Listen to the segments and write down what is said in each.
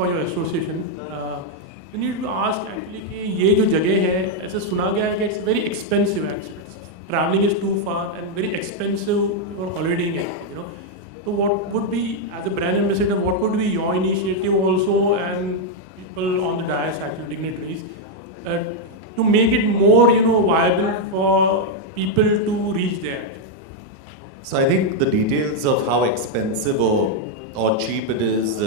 for your association. You need to ask actually कि ये जो जगह है ऐसे सुना गया है कि it's very expensive actually. Traveling is too far and very expensive for holidaying actually, you know. So what would be, as a brand ambassador, what would be your initiative also, and people on the dais, actually dignitaries, to make it more, you know, viable for people to reach there? So I think the details of how expensive or cheap it is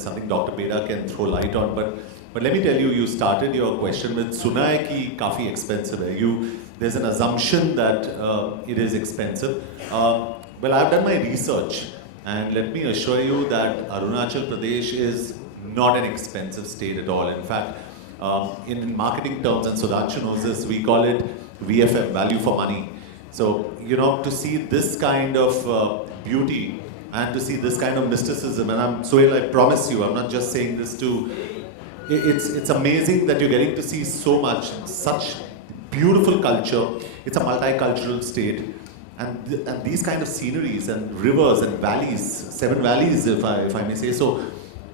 something Dr. Beda can throw light on. But let me tell you, you started your question with "Suna hai ki kafi expensive hai." There's an assumption that it is expensive. Well, I've done my research, and let me assure you that Arunachal Pradesh is not an expensive state at all. In fact, in marketing terms, and Sudhanshu knows this, we call it VFM, value for money. So, you know, to see this kind of beauty and to see this kind of mysticism, and Sohail, I promise you, I'm not just saying this to, it's amazing that you're getting to see so much, such beautiful culture. It's a multicultural state. And these kind of sceneries and rivers and valleys, 7 valleys if I may say so,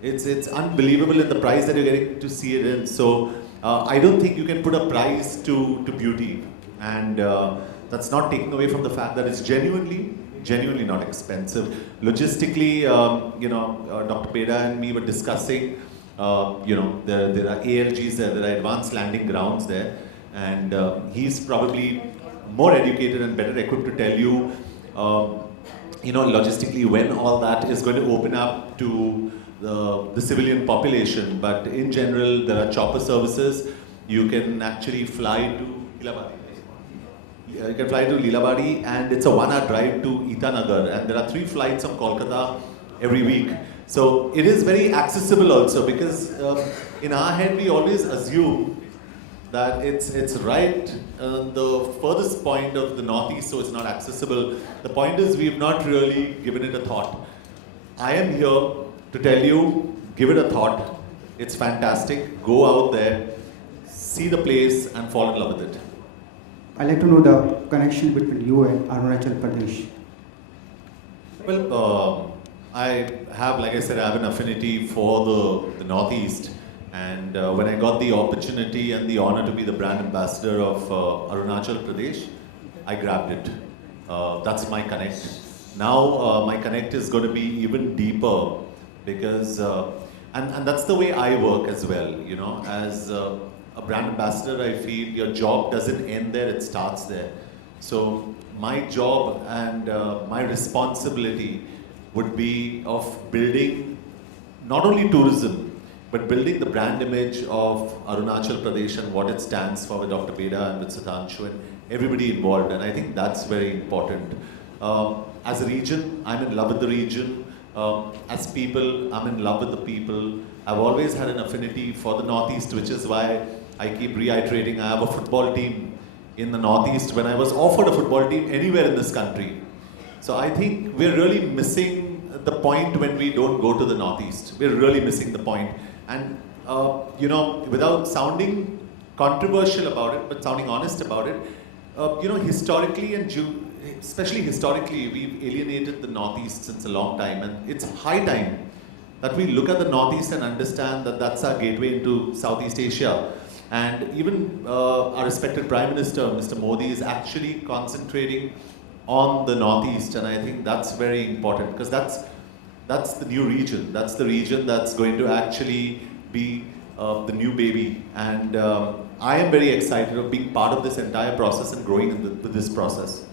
it's unbelievable in the price that you're getting to see it in. So I don't think you can put a price to beauty, and that's not taken away from the fact that it's genuinely not expensive. Logistically, you know, Dr. Beda and me were discussing, you know, there are ALGs there are advanced landing grounds there, and he's probably more educated and better equipped to tell you, you know, logistically when all that is going to open up to the civilian population. But in general, there are chopper services. You can actually fly to Lilabari. You can fly to Lilabari, and it's a 1-hour drive to Itanagar, and there are 3 flights from Kolkata every week. So it is very accessible also, because in our head we always assume that it's right the furthest point of the northeast, so it's not accessible. The point is, we've not really given it a thought. I am here to tell you, give it a thought. It's fantastic. Go out there, see the place, and fall in love with it. I'd like to know the connection between you and Arunachal Pradesh. Well, I have, like I said, I have an affinity for the northeast. And when I got the opportunity and the honor to be the brand ambassador of Arunachal Pradesh, I grabbed it. That's my connect. Now my connect is going to be even deeper, because, and that's the way I work as well. You know, as a brand ambassador, I feel your job doesn't end there, it starts there. So my job and my responsibility would be of building not only tourism, but building the brand image of Arunachal Pradesh and what it stands for with Dr. Beda and with Sudhanshu and everybody involved. And I think that's very important. As a region, I'm in love with the region. As people, I'm in love with the people. I've always had an affinity for the Northeast, which is why I keep reiterating I have a football team in the Northeast when I was offered a football team anywhere in this country. So I think we're really missing the point when we don't go to the Northeast. We're really missing the point. And, you know, without sounding controversial about it, but sounding honest about it, you know, historically and especially historically, we've alienated the Northeast since a long time. And it's high time that we look at the Northeast and understand that that's our gateway into Southeast Asia. And even our respected Prime Minister, Mr. Modi, is actually concentrating on the Northeast. And I think that's very important, because that's the new region. That's the region that's going to actually be the new baby. And I am very excited of being part of this entire process and growing with this process.